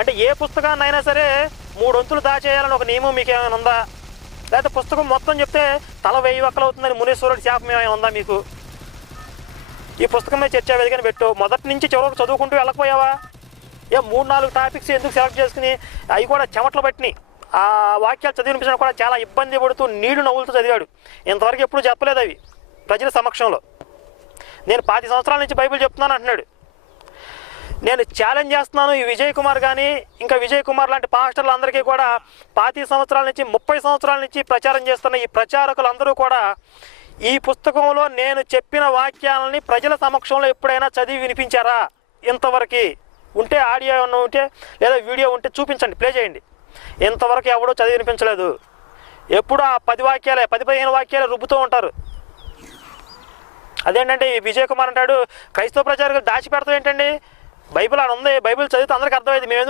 అంటే ఏ పుస్తకాన్ని అయినా సరే 3 వంతులు దాచేయాలని ఒక నియమం మీకు ఏమైనా ఉందా? లేకపోతే పుస్తకం మొత్తం చెప్తే తల 1000 వక్కలు అవుతుందని మునీశ్వరుడు శాపం ఏమైనా ఉందా మీకు? ఈ పుస్తకమే చర్చా వేదికని పెట్టు, మొదటి నుంచి చివరికి చదువుకుంటూ వెళ్ళకపోయావా? 3-4 టాపిక్స్ ఎందుకు సెలెక్ట్ చేసుకుని అవి కూడా చెమటలు పట్టినాయి. ఆ వాక్యాలు చదివినిపించడం కూడా చాలా ఇబ్బంది పడుతూ నీళ్లు నవ్వులతో చదివాడు. ఇంతవరకు ఎప్పుడు చెప్పలేదు అవి ప్రజల సమక్షంలో. నేను 10 సంవత్సరాల నుంచి బైబిల్ చెప్తున్నాను అంటున్నాడు. నేను ఛాలెంజ్ చేస్తున్నాను ఈ విజయ్ కుమార్ కానీ ఇంకా విజయ్ కుమార్ లాంటి పాస్టర్లు అందరికీ కూడా 25 సంవత్సరాల నుంచి 30 సంవత్సరాల నుంచి ప్రచారం చేస్తున్న ఈ ప్రచారకులందరూ కూడా ఈ పుస్తకంలో నేను చెప్పిన వాక్యాలని ప్రజల సమక్షంలో ఎప్పుడైనా చదివి వినిపించారా? ఇంతవరకు ఉంటే ఆడియో ఏమన్నా ఉంటే లేదా వీడియో ఉంటే చూపించండి, ప్లే చేయండి. ఇంతవరకు ఎవడో చదివి వినిపించలేదు. ఎప్పుడు ఆ 10 వాక్యాలే 10-15 వాక్యాలే రుబ్బుతూ ఉంటారు. అదేంటంటే ఈ విజయ్ కుమార్ అంటాడు క్రైస్తవ ప్రచారకులు దాచిపెడతాం ఏంటండి? బైబిల్ అని ఉంది, బైబిల్ చదివితే అందరికీ అర్థమైంది. మేము